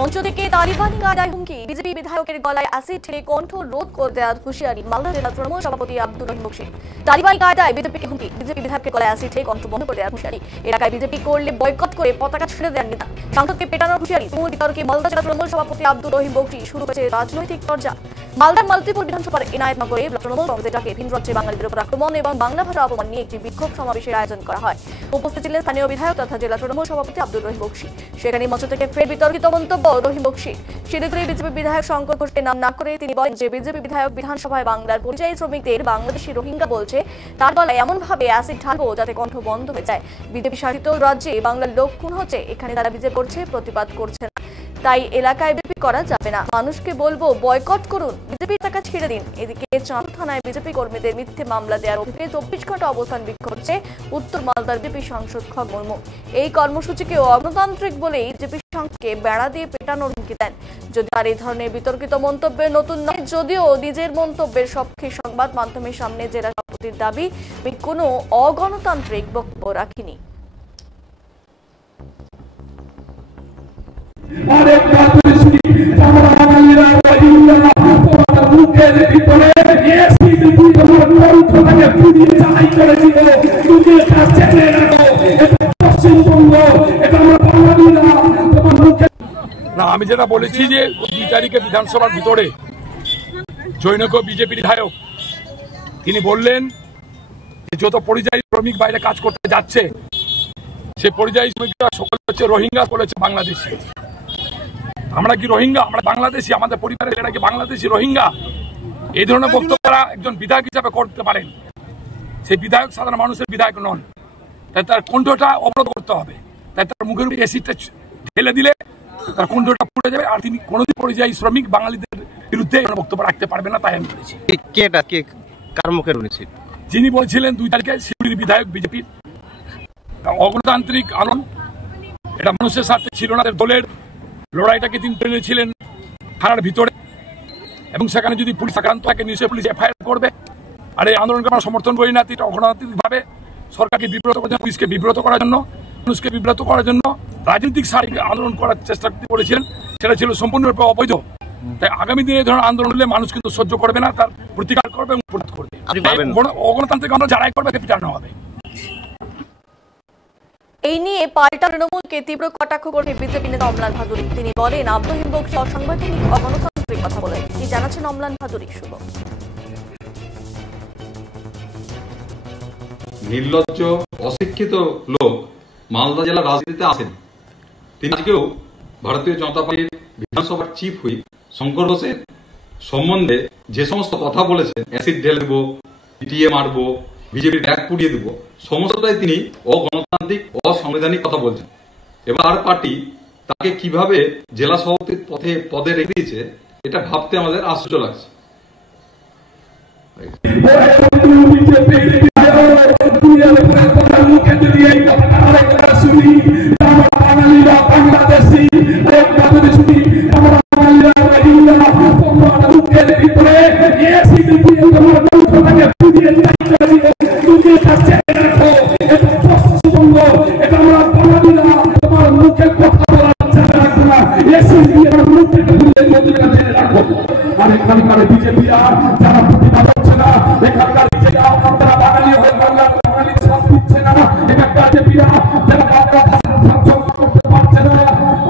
মঞ্চ থেকে তালিবানি গাদায় হুমকি, বিজেপি বিধায়কের গলায় অ্যাসিড ঠেলে কণ্ঠ রোধ করে দেওয়ার হুঁশিয়ারি মালদা জেলা তৃণমূল সভাপতি আব্দুর রহিম বক্সী। তালিবানি গাদায় বিজেপিকে হুমকি, বিজেপি বিধায়কের গলায় অ্যাসিড ঠেলে কণ্ঠ বন্ধ করে দেওয়ার হুঁশিয়ারি। এলাকায় বিজেপি করলে বয়কট করে পতাকা ছেড়ে দেওয়ার নেতা, সাংসদকে পেটানোর হুঁশিয়ারি। তুমুল বিতর্কে মালদা জেলা তৃণমূল সভাপতি আব্দুর রহিম বক্সী, শুরু হয়েছে রাজনৈতিক চর্চা। মালদার মালতীপুর বিধানসভার এনায়েতনগরে তৃণমূল কংগ্রেসের ডাকে ভিন রাজ্যে বাঙালিদের উপর আক্রমণ এবং বাংলা ভাষা অপমান নিয়ে একটি বিক্ষোভ সমাবেশের আয়োজন করা হয়। উপস্থিত ছিলেন স্থানীয় বিধায়ক তথা জেলা তৃণমূল সভাপতি আব্দুর রহিম বক্সী। সেখানে মঞ্চ থেকে ফের বিতর্কিত মন্তব্য রহিম বক্সী। শিলিগুড়ি বিজেপি বিধায়ক শঙ্কর ঘোষকে নাম না করে তিনি বলেন যে বিজেপি বিধায়ক বিধানসভায় বাংলার পরিযায়ী শ্রমিকদের বাংলাদেশি রোহিঙ্গা বলছে, তার গলায় এমনভাবে অ্যাসিড ঢালবো যাতে কণ্ঠ বন্ধ হয়ে যায়। বিজেপি শাসিত রাজ্যে বাংলার লোক খুন হচ্ছে, এখানে তারা বিজেপি করছে, প্রতিবাদ করছে না, তাই এলাকায় বিজেপি করা যাবে না। মানুষকে বলবো বয়কট করুন, বিজেপির টাকা ছেড়ে দিন। এদিকে চাঁদপুর থানায় বিজেপি কর্মীদের মিথ্যে মামলা দেওয়ার অভিযোগে 24 ঘন্টা অবস্থান বিক্ষোভ করছে উত্তর মালদার বিজেপি সাংসদ খগ মুর্মু। এই কর্মসূচিকে অগণতান্ত্রিক বলেই বিজেপি সাংসদকে বেড়া দিয়ে পেটানোর হুমকি দেন। যদি আর এই ধরনের বিতর্কিত মন্তব্যে নতুন নয়, যদিও নিজের মন্তব্যের সপক্ষে সংবাদ মাধ্যমের সামনে জেলা সভাপতির দাবি, আমি কোনো অগণতান্ত্রিক বক্তব্য রাখিনি। না, আমি যেটা বলেছি যে 2 তারিখে বিধানসভার ভিতরে জৈনক বিজেপি বিধায়ক তিনি বললেন যত পরিযায়ী শ্রমিক বাইরে কাজ করতে যাচ্ছে সে পরিযায়ী শ্রমিকরা সকল হচ্ছে রোহিঙ্গা, বলেছে বাংলাদেশি। আমরা কি রোহিঙ্গা? আমরা বাংলাদেশি, আমাদের পরিবারের এরা কি বাংলাদেশি রোহিঙ্গা? এই ধরনের বক্তব্যরা একজন বিধায়ক হিসাবে করতে পারেন। সেই বিধায়ক সাধারণ মানুষের বিধায়ক নন, তাই তার কণ্ঠটা অবরোধ করতে হবে। তাই তার মুখের উপরে অ্যাসিডটা ঢেলে দিলে তার কণ্ঠটা পুড়ে যাবে, আর তিনি কোনোদিন পরিযায়ী শ্রমিক বাঙালিদের বিরুদ্ধে বক্তব্য রাখতে পারবেন না। তাই আমি বলেছি। কার মুখে রয়েছে? যিনি বলছিলেন 2 তারিখে শিলিগুড়ির বিধায়ক বিজেপির, অগণতান্ত্রিক আন্দোলন, এটা মানুষের স্বার্থে ছিল না। দলের লড়াইটাকে তিনি টেনেছিলেন থানার ভিতরে, এবং সেখানে যদি পুলিশ আক্রান্ত থাকে নিশ্চয়ই পুলিশ এফআইআর করবে। আর এই আন্দোলনকে আমরা সমর্থন করি না। এটা অগণতান্ত্রিকভাবে সরকারকে বিব্রত করার জন্য, পুলিশকে বিব্রত করার জন্য, মানুষকে বিব্রত করার জন্য রাজনৈতিক সারিক আন্দোলন করার চেষ্টা করেছিলেন, সেটা ছিল সম্পূর্ণরূপে অবৈধ। তাই আগামী দিনে এই ধরনের আন্দোলন হলে মানুষ কিন্তু সহ্য করবে না, তার প্রতিকার করবে এবং প্রতিরোধ করবে। অগণতান্ত্রিক আন্দোলন যারাই করবে তাকে পিটানো হবে। এই নিয়ে পাল্টা তৃণমূলকে তীব্র কটাক্ষ করে বিজেপি নেতা অমলান ভাদুরী। তিনি বলেন আব্দুর রহিম বক্সী অসাংবিধানিক অগণতান্ত্রিক কথা বলেন। কি জানাচ্ছেন অমলান ভাদুরী? শুভ নির্লজ্জ অশিক্ষিত লোক মালদা জেলার রাজনীতিতে আসেন। তিনি আজকেও ভারতীয় জনতা পার্টির বিধানসভার চিফ হুইপ শঙ্কর ঘোষের সম্বন্ধে যে সমস্ত কথা বলেছেন, অ্যাসিড ঢেলে দেবো, পিটিয়ে মারবো, বিজেপির ব্যাগ পুড়িয়ে দেবো, সমস্তটাই তিনি অগণতান্ত্রিক অসাংবিধানিক কথা বলছেন। এবং তার পার্টি তাকে কিভাবে জেলা সভাপতির পদে রেখে দিয়েছে, এটা ভাবতে আমাদের আশ্চর্য লাগছে।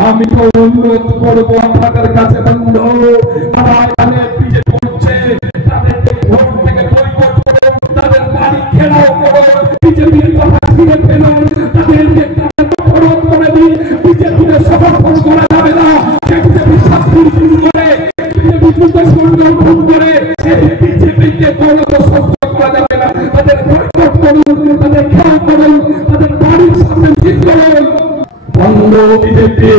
আমি তো অনুরোধ করবো আপনাদের কাছে, বন্ধু তারা এখানে বিজেপি করছে, তাদেরকে ভোট থেকে বয়কট করুন, তাদের বাড়ি ঘেরাও করুন, বিজেপির কথা ফিরে ফেলুন, তাদেরকে অবরোধ করে দিন। বিজেপিকে সমর্থন করা যাবে না। বিজেপি শাস্তি করে বিজেপি বিজেপি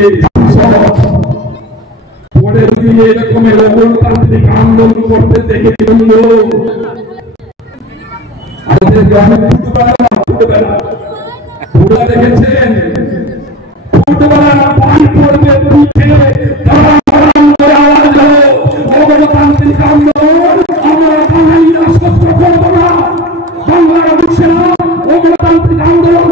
পরে দিয়ে এরকমের গণতান্ত্রিক আন্দোলন করতে দেখে বলল আমাদের গ্রামে ফুটবল দেখেছেন ফুটবলার পানি পড়বে পিঠে গণতান্ত্রিক আন্দোলন আমরা বাঙালিরা সহ্য করবো না বাংলার বুঝছে না গণতান্ত্রিক আন্দোলন